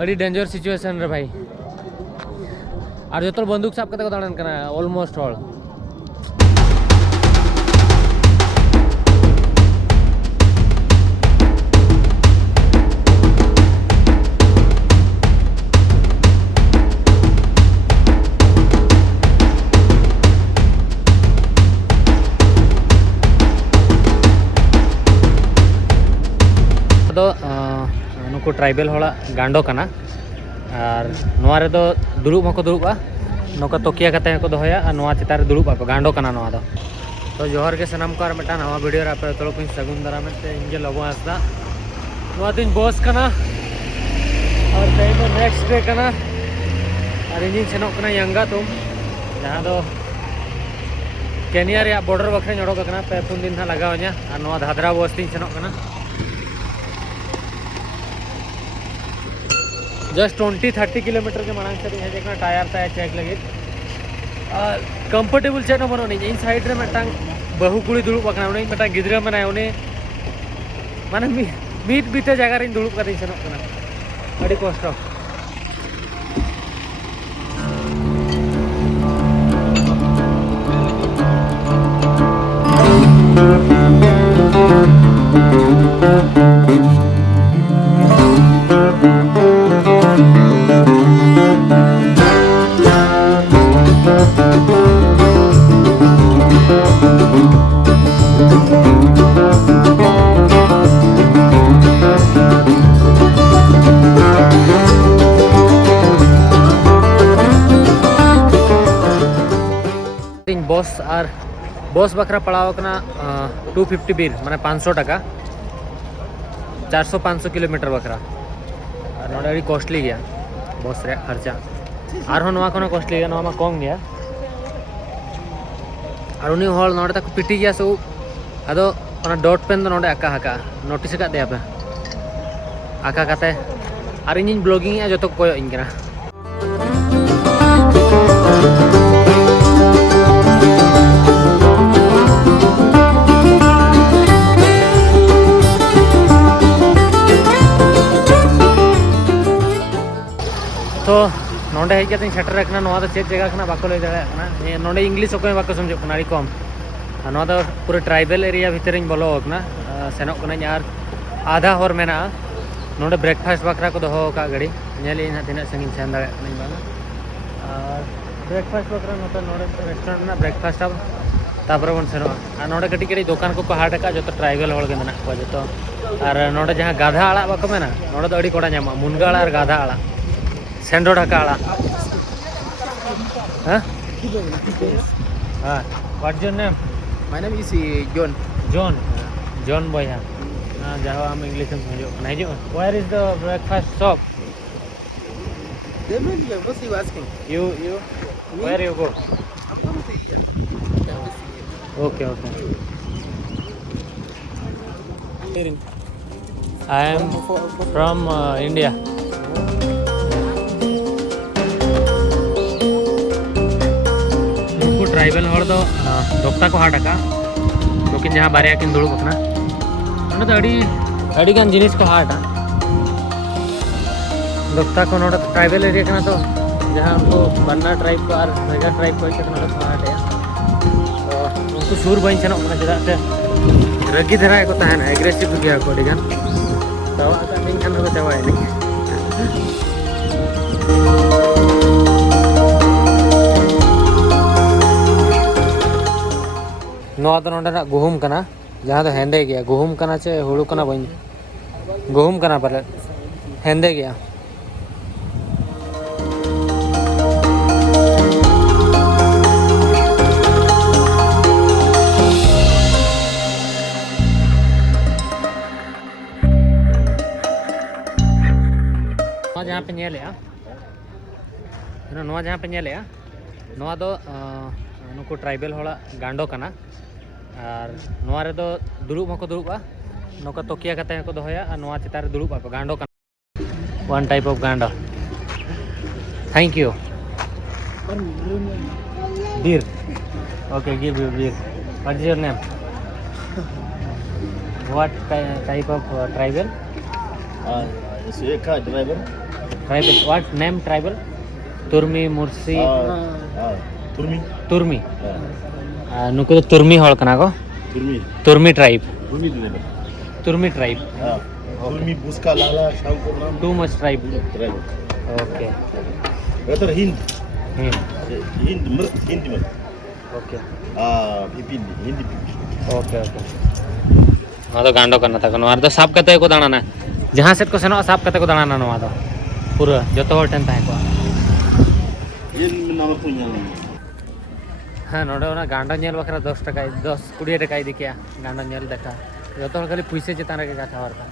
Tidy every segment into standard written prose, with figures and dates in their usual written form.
अड़ी danger situation रे भाई और जो बंदूक साब कते को दाड़न कना ऑलमोस्ट ऑल नुकु ट्राइबल होड़ा गांडो कना और नोआ रे दो दुरुब हको दुरुबा नोका तोकिया कते को दोहया और नोआ चितार रे दुरुब आको गांडो कना नोआ दो तो जोहर के सनम को मिटा नवा वीडियो रे आपे तोलो कुछ सगुन दरा में इंगे लगो आसदा नोआ दिन बॉस कना और तई तो नेक्स्ट डे कना और इंजिन सेनो कना यंगा तुम जहां दो केनिया रे बॉर्डर बखरे नोडो कना पे पुन दिन ना लगाव냐 और नोआ धादरा बॉस दिन सेनो कना जस्ट 20-30 किलोमीटर के मांग से हेजना टायर ताय चेक लगे और कंफर्टेबल चेक बनो नहीं इन साइड रे मटांग बहु कुड़ी दुड़ुब बकना उनी मटांग गिदरा मनाय उनी माने मीट बीते जगह रे दुड़ुब कते सेनो कना अड़ी कष्ट बॉस और बॉस बकरा पड़ाव कना 250 बीर माने 500 टका 400-500 किलोमीटर बकरा और नोडे कॉस्टली गया बॉस रे खर्चा और हो नवा कोना कॉस्टली गया नवा कम गया और उनी हॉल नोडे तक पिटी गया सो अदो ओना डॉट पेन दो नोडे आका हका नोटिस का दे आपे आका काते और इन ब्लॉगिंग जो तो कोयो इन कना तो नोडे हेज कते सेटर रखना नोआ चेक जगह खना बाको लय दाड़ा नोडे इंग्लिश ओके बाको समझो कना अड़ी कम नोआ दो पूरे ट्राइबल एरिया भीतर इन बोलो कना सेनोक कना यार आधा हर मेना नोडे ब्रेकफास्ट बकरा को दोहो का गाड़ी नेली इन तिना संगिन सेन दाड़ा कना बाना और ब्रेकफास्ट बकरा नोते नोडे रेस्टोरेंट ना ब्रेकफास्ट अब तापर बन सेनो और नोडे कटी कटी दुकान को हाट का जो ट्राइबल होल के मेना को जो और नोडे जहां गाधा आड़ा बाको मेना नोडे दो अड़ी कोड़ा न्यामा मुनगा आड़ा और गाधा आड़ा सेंडो ढाका आड़ा हाँ हाँ what's your name My name is John. John John boy हाँ जाओ हम इंग्लिश में समझो नहीं जो where is the breakfast shop What you asking? you where you go I'm going to here. okay I am from India tribal hall दो दोक्ता को हाट का लेकिन जहाँ बारे किन दुड़ुब कना नोडे तो अड़ी गान जिनिस को हाट दोक्ता को नोडे ट्राइबल एरिया कना तो जहाँ उनको बन्ना ट्राइब को और मेगा ट्राइब को नोडे को हाट है तो उनको सुर बन सेनो कना चदा से रगी धरा को तहना एग्रेसिव गया को अड़ी गान तो आता दिन खान को चावाय नहीं नोआ तो नोडे ना गुहुम कना जहाँ तो हेंदे गया गुहुम कना चे हुड़ू कना बन गुहुम कना पले हेंदे गया जहाँ पे नेले नोआ जहाँ पे नेले नोआ दो नुकु ट्राइबल होड़ा गांडो कना और नोआ रे दो दुरुब हको दुरुबा नोका तोकिया कते को दोहया और नोआ चितार दुरुब आको गांडो कना वन टाइप ऑफ गांडो थैंक यू बीर ओके गिव यू बीर what is your name what type of tribal Sueka driver. Tribal what name tribal तुर्मी मुर्सी तुर्मी तुर्मी नुकु तो तुर्मी हॉल कना को तुर्मी तुर्मी ट्राइब तुर्मी दिले तुर्मी ट्राइब तुर्मी बुस्का लाला शांको नाम too much tribe tribe okay better Hind Hind Hind मृत हिंद में ओके पिपिन हिंदी ओके ओके नवा दो गांडो करना था नवा दो साफ कते को दाना जहां सेट को सेनो साफ कते को दाना नवा दो पूरा जतो हर टेन ताहे को ये नाम को ᱧᱮᱞ हाँ नोडे ओना गांडो ñᱮल बखरा 10 टका 10 20 टका इदी किया गांडो ñᱮल देखा जतो हर खाली पैसे चेतान रे कथा हर का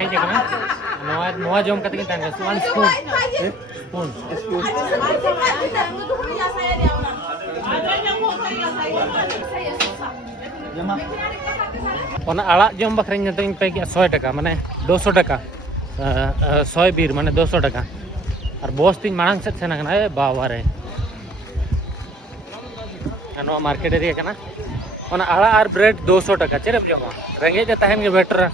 ए देखना नवा नवा जम कते के तांगे वन स्पून स्पून ओना आड़ा जम बखरा तो पे 100 टका माने 200 टका 100 बीर माने 200 टका और बस तीन मांग से सेना कना बाबा रे नो मार्केट एरिया कना ओना आड़ा और ब्रेड 200 टका चेरम जमा रेंगे जे तहन के बेटर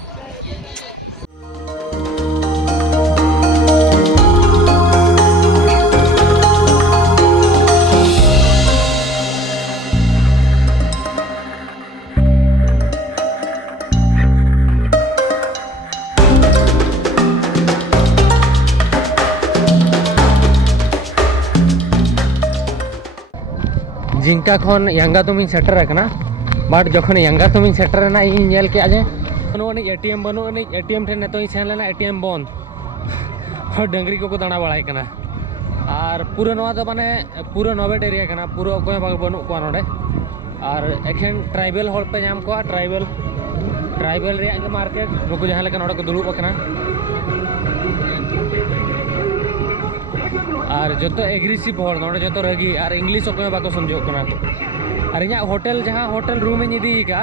जिंका खन यंगा तुम सेटर बाट जखन यंगा तुम सेटर इन के आजे बनू एटीएम बनू एटीएम ठेन नित सेन लेना एटीएम बंद डंगरी को दाणा बड़ाई कना और पूरा नवा तो माने पूरा नोवेट एरिया कना पूरा अकोय बनू को नोडे और एखेन ट्राइबल हॉल पे नाम को ट्राइबल रे मार्केट नुकु जहां लेका नोडे को दुलुब कना और जो तो एग्रेसिव हॉल नोडे जो तो रगी और इंग्लिश अकोय बाको समझो कना और इन होटल जहाँ होटल रूम इन इदी का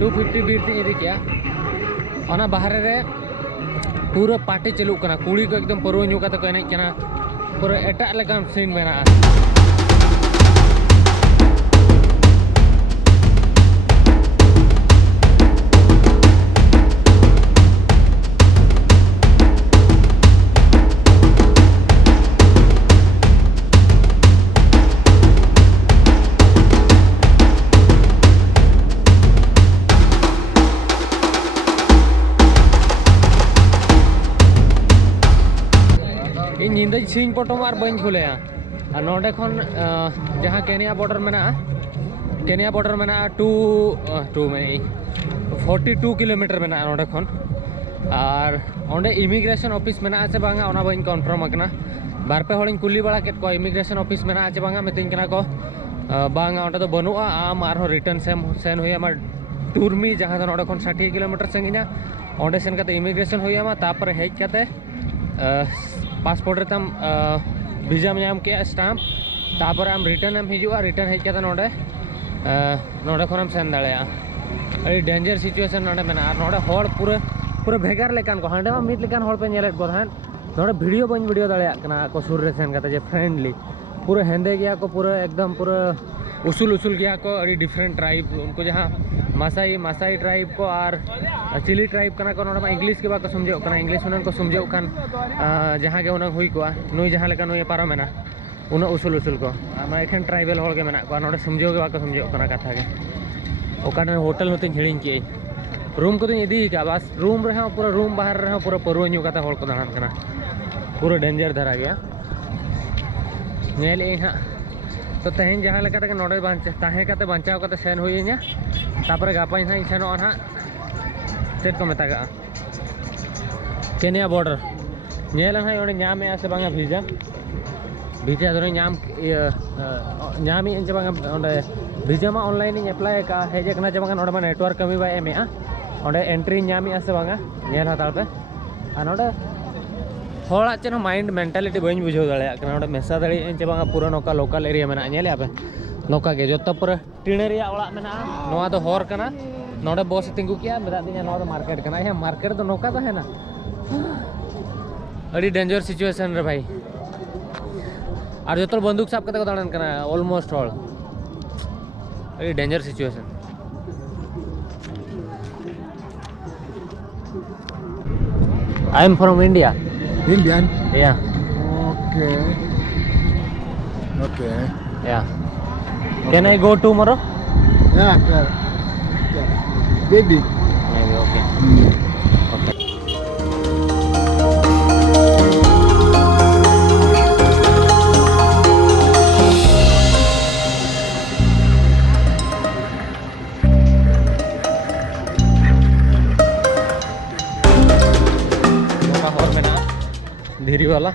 250 बीर तीन इदी किया ओना बाहर रे पूरा पार्टी चलू कना कुड़ी को एकदम परव न्यू काते को एनेज कना पूरा एटा लेकान सीन मेना सीन पटो मार बन खुले और नोडे खन जहाँ केनिया बॉर्डर में 42 किलोमीटर में नोडे खन और ओंडे इमिग्रेशन ऑफिस में से बांगा ओना बन कन्फर्म करना बारपे हड़िन कुली बड़ा केट को इमिग्रेशन ऑफिस में से बांगा मितिन कना को बांगा ओंडे तो बनुआ आम आरो रिटर्न सेन हुई आमा टूरमी जहाँ तो नोडे खन 60 किलोमीटर संगिना ओंडे सेन कते इमिग्रेशन हुई आमा तापर हेज कते पासपोर्ट रे तम वीजा में के स्टाम्प तापर आम रिटर्न एम हिजुआ रिटर्न हेज कते नोडे नोडे खनम सेन दाड़े अड़ी डेंजर सिचुएशन नोडे मेना और नोडे हॉल पूरा भेगार लेकान को हांडे मा मिट लेकान हॉल पे नेलेट को हन नोडे वीडियो बन वीडियो दाड़े कना को सुर रे सेन कते जे फ्रेंडली पूरा हेंदे गया को पूरा एकदम पूरा उसूल गया को अड़ी डिफरेंट ट्राइब उनको जहाँ मासाई ट्राइब को और चिली ट्राइब कना को नोडे इंग्लिश के बाको समझो कना इंग्लिश उनन को समझो कान जहाँ के उनन हुई को नुई जहाँ लेका नुई पारो मेना उन उसूल को मा एखन ट्राइबल हॉल के मेना को नोडे समझो के बाको समझो कना कथा के ओकान होटल होते हिड़िन के रूम को इदी का बस रूम रहे पूरा रूम बाहर रहे पूरा परव न्यू कता हॉल को दाना कना पूरा डेंजर धरा गया नेल हाँ तो तेहन जहाँ लेका तक नोडे ताहे कते बचाव कते सेन हुईना तापर गापा हाँ सेनो ना चेक को मेता केनिया बॉर्डर नेल हाँ ओडे नाम से बांगा वीजा धरो नाम नाम से बांगा ओडे वीजा मा ऑनलाइन एप्लाई का हेजे कना जे बांगा नोडे मा नेटवर्क कमी बा एमेआ ओडे एंट्री नाम से बांगा नेल हाताल पे आ नोडे हड़ा चेन माइंड मेंटालिटी बन बुझे दाड़ा मेसा दाड़ी चे बांगा पूरा नौका लोकल एरिया में नेले पे नौका के जो पूरा टीणे रे ओड़ा में तो हर कना नोडे बस तिंगू किया मेरा दिया मार्केट कना यहाँ मार्केट तो नौका है ना अड़ी डेंजर सिचुएशन रे भाई और जो बंदूक साब करते दाड़न कना ऑलमोस्ट हल अड़ी danger situation I am from India Indian? Yeah. Okay. Okay. Yeah. Can I go tomorrow? Yeah, yeah. Yeah. Baby. Maybe. Okay. Okay. धीरी वाला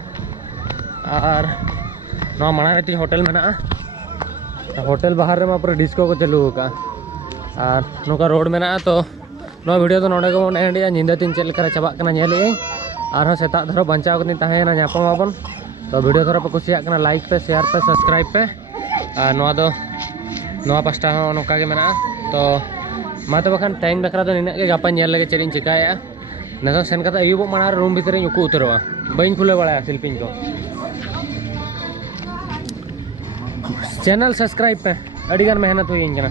और नवा माना मिट्टी होटल में ना होटल बाहर में पूरा डिस्को को चालू होगा और नौका रोड में ना तो नवा वीडियो तो नोड़े को एंडिया निंदा तीन चल कर चाबा कना नेले और सेता धरो बंचाव कनी ताहेना ᱧᱟᱯᱟᱢᱟᱵᱚᱱ तो वीडियो धरो पे कुसिया कना लाइक पे शेयर पे सब्सक्राइब पे और नवा दो नवा पास्टा हो नौका के मेना तो मा तो बखान टाइम बकरा तो निना के गापा नेल लगे चेरिन चिकाया नजर सेन कता अयुब माना रूम भीतर उकू उतरवा बइन खुले बड़ा शिल्पिन को चैनल सब्सक्राइब पे अड़ी गान मेहनत हुई इनके ना